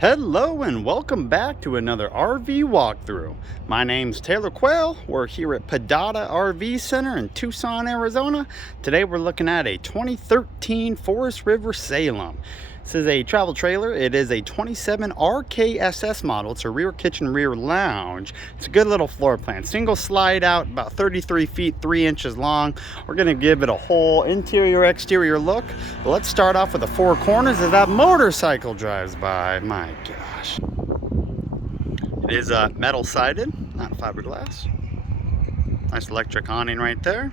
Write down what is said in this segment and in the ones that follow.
Hello and welcome back to another RV walkthrough. My name's Taylor Quayle. We're here at Padada RV Center in Tucson, Arizona. Today we're looking at a 2013 Forest River Salem. This is a travel trailer. It is a 27RKSS model. It's a rear kitchen, rear lounge. It's a good little floor plan. Single slide out, about 33 feet, 3 inches long. We're gonna give it a whole interior, exterior look. But let's start off with the four corners as that motorcycle drives by. My gosh. It is metal sided, not fiberglass. Nice electric awning right there.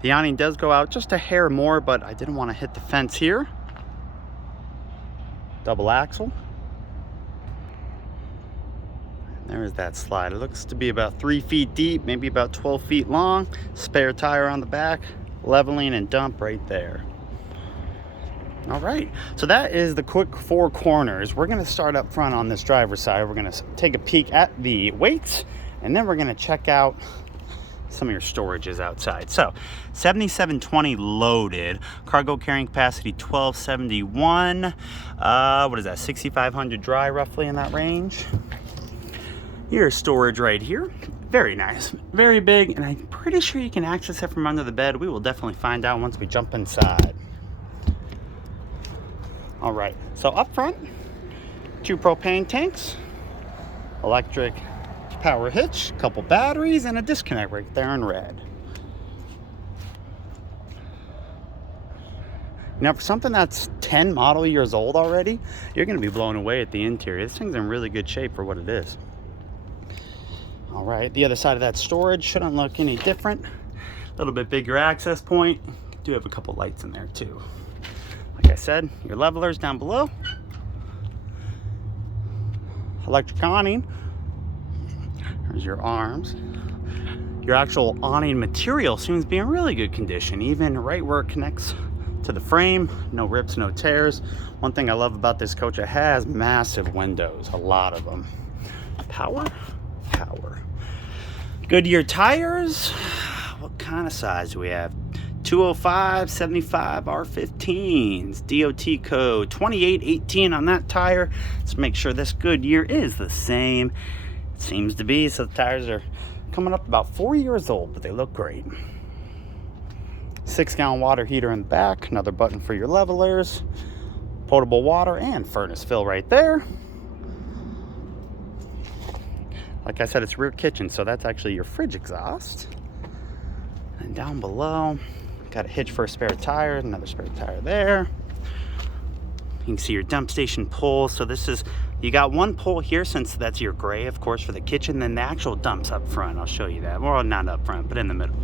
The awning does go out just a hair more, but I didn't want to hit the fence here. Double axle. There's that slide. It looks to be about 3 feet deep, maybe about 12 feet long. Spare tire on the back, leveling and dump right there. All right, so that is the quick four corners. We're gonna start up front on this driver's side. We're gonna take a peek at the weights, and then we're gonna check out some of your storages outside. So 7720 loaded, cargo carrying capacity 1271. What is that, 6500 dry, roughly in that range. Your storage right here, very nice, very big, and I'm pretty sure you can access it from under the bed. We will definitely find out once we jump inside. All right, so up front, 2 propane tanks, electric power hitch, couple batteries, and a disconnect right there in red. Now, for something that's 10 model years old already, you're gonna be blown away at the interior. This thing's in really good shape for what it is. All right, the other side of that storage shouldn't look any different. A little bit bigger access point. You do have a couple lights in there too. Like I said, your levelers down below. Electric awning. There's your arms. Your actual awning material seems to be in really good condition, even right where it connects to the frame. No rips, no tears. One thing I love about this coach, it has massive windows, a lot of them. Power. Goodyear tires. What kind of size do we have? 205 75 R15s. DOT code 2818 on that tire. Let's make sure this Goodyear is the same. It seems to be, so the tires are coming up about 4 years old, but they look great. 6-gallon water heater in the back. Another button for your levelers. Potable water and furnace fill right there. Like I said, it's rear kitchen, so that's actually your fridge exhaust. And down below, got a hitch for a spare tire, another spare tire there. You can see your dump station pole. So this is, you got one pole here, since that's your gray, of course, for the kitchen. Then the actual dumps up front. I'll show you that. Well, not up front, but in the middle.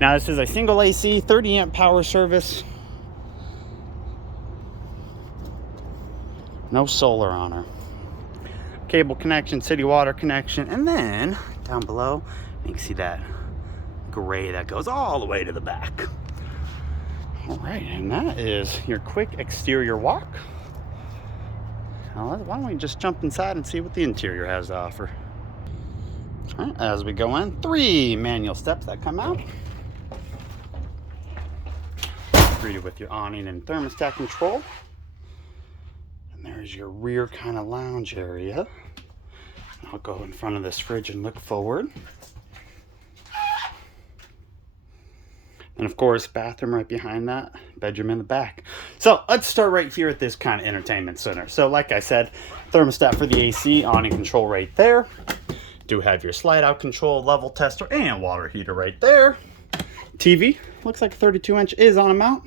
Now this is a single AC, 30 amp power service. No solar on her. Cable connection, city water connection, and then down below, you can see that gray that goes all the way to the back. All right, and that is your quick exterior walk. Now, why don't we just jump inside and see what the interior has to offer. All right, as we go in, 3 manual steps that come out. Greeted with your awning and thermostat control. And there's your rear kind of lounge area. I'll go in front of this fridge and look forward. And of course, bathroom right behind that, bedroom in the back. So let's start right here at this kind of entertainment center. So like I said, thermostat for the AC, awning control right there. Do have your slide out control, level tester, and water heater right there. TV, looks like a 32-inch is on a mount.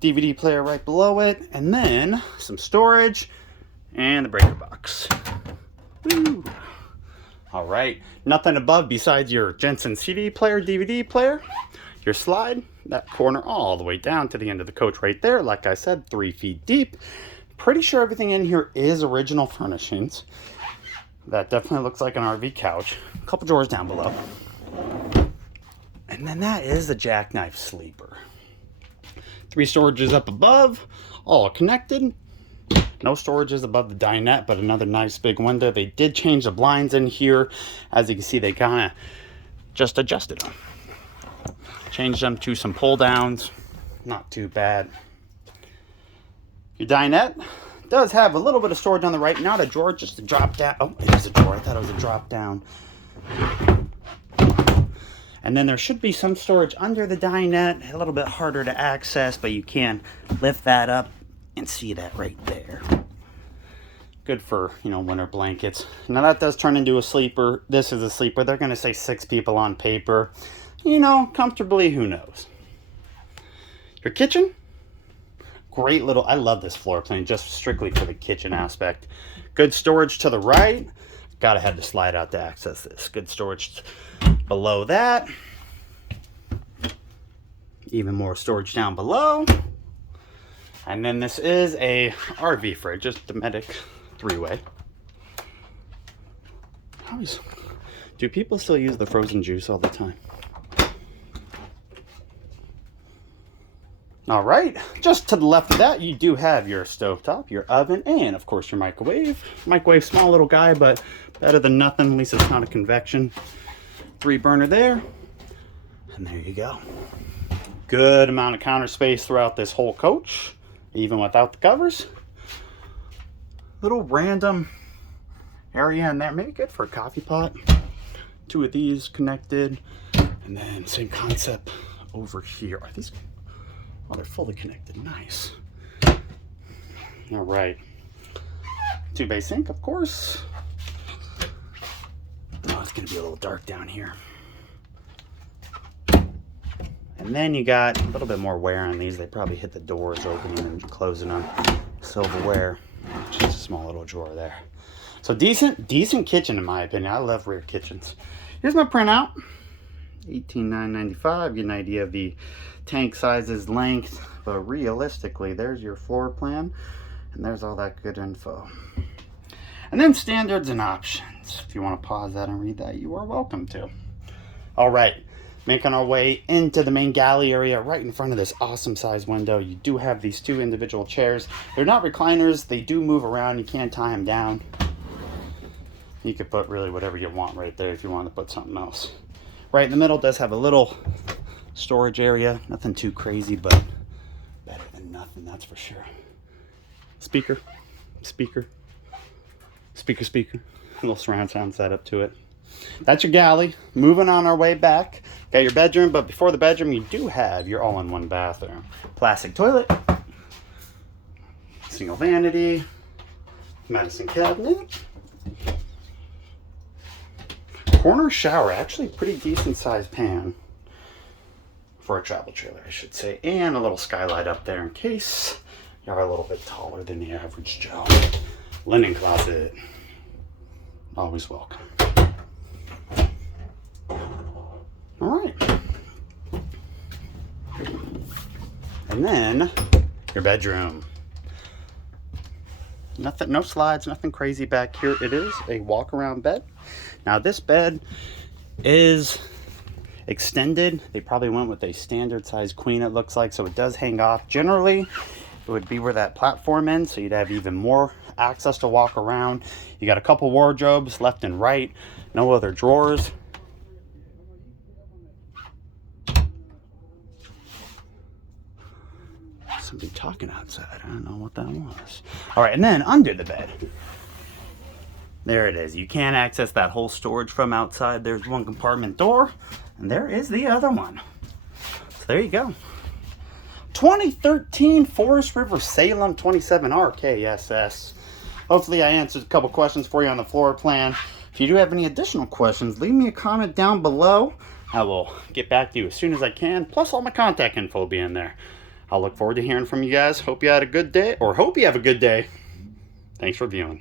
DVD player right below it, and then some storage and the breaker box. Woo! All right, nothing above besides your Jensen CD player, DVD player, your slide, that corner all the way down to the end of the coach right there. Like I said, 3 feet deep. Pretty sure everything in here is original furnishings. That definitely looks like an RV couch. A couple drawers down below. And then that is the jackknife sleeper. 3 storages up above, all connected. No storages above the dinette, but another nice big window. They did change the blinds in here. As you can see, they kind of just adjusted them. Changed them to some pull downs. Not too bad. Your dinette does have a little bit of storage on the right, not a drawer, just a drop down. Oh, it is a drawer. I thought it was a drop down. And then there should be some storage under the dinette, a little bit harder to access, but you can lift that up and see that right there. Good for, you know, winter blankets. Now that does turn into a sleeper. This is a sleeper. They're going to say 6 people on paper. You know, comfortably, who knows. Your kitchen? Great little, I love this floor plan just strictly for the kitchen aspect. Good storage to the right. Gotta have to slide out to access this. Good storage below that. Even more storage down below. And then this is a RV fridge, just Dometic 3-way. Do people still use the frozen juice all the time? All right, just to the left of that, you do have your stovetop, your oven, and of course your microwave. Microwave, small little guy, but better than nothing. At least it's not a convection. 3-burner there, and there you go. Good amount of counter space throughout this whole coach, even without the covers. Little random area in there, maybe good for a coffee pot. 2 of these connected, and then same concept over here. Are these? Oh, they're fully connected. Nice. All right. 2-bay sink, of course. Oh, it's going to be a little dark down here. And then you got a little bit more wear on these. They probably hit the doors opening and closing them. Silverware. Just a small little drawer there. So decent kitchen in my opinion. I love rear kitchens. Here's my printout. $18,995. Get an idea of the tank sizes, length, but realistically, there's your floor plan, and there's all that good info. And then standards and options. If you want to pause that and read that, you are welcome to. All right, making our way into the main galley area right in front of this awesome size window. You do have these 2 individual chairs. They're not recliners. They do move around. You can't tie them down. You could put really whatever you want right there if you want to put something else. Right in the middle does have a little storage area. Nothing too crazy, but better than nothing, that's for sure. Speaker. A little surround sound setup to it. That's your galley. Moving on our way back. Got your bedroom, but before the bedroom, you do have your all-in-one bathroom. Plastic toilet. Single vanity. Medicine cabinet. Corner shower. Actually pretty decent sized pan. For a travel trailer, I should say. And a little skylight up there in case you're a little bit taller than the average Joe. Linen closet. Always welcome. All right. And then your bedroom. Nothing, no slides, nothing crazy back here. It is a walk-around bed. Now this bed is extended. They probably went with a standard size queen, it looks like, so it does hang off. Generally, it would be where that platform ends, so you'd have even more access to walk around. You got a couple wardrobes left and right, no other drawers. Somebody talking outside. I don't know what that was. All right, and then under the bed, there it is. You can't access that whole storage from outside. There's one compartment door, and there is the other one. So there you go. 2013 Forest River Salem 27RKSS. Hopefully I answered a couple questions for you on the floor plan. If you do have any additional questions, leave me a comment down below. I will get back to you as soon as I can. Plus all my contact info will be in there. I'll look forward to hearing from you guys. Hope you had a good day, or hope you have a good day. Thanks for viewing.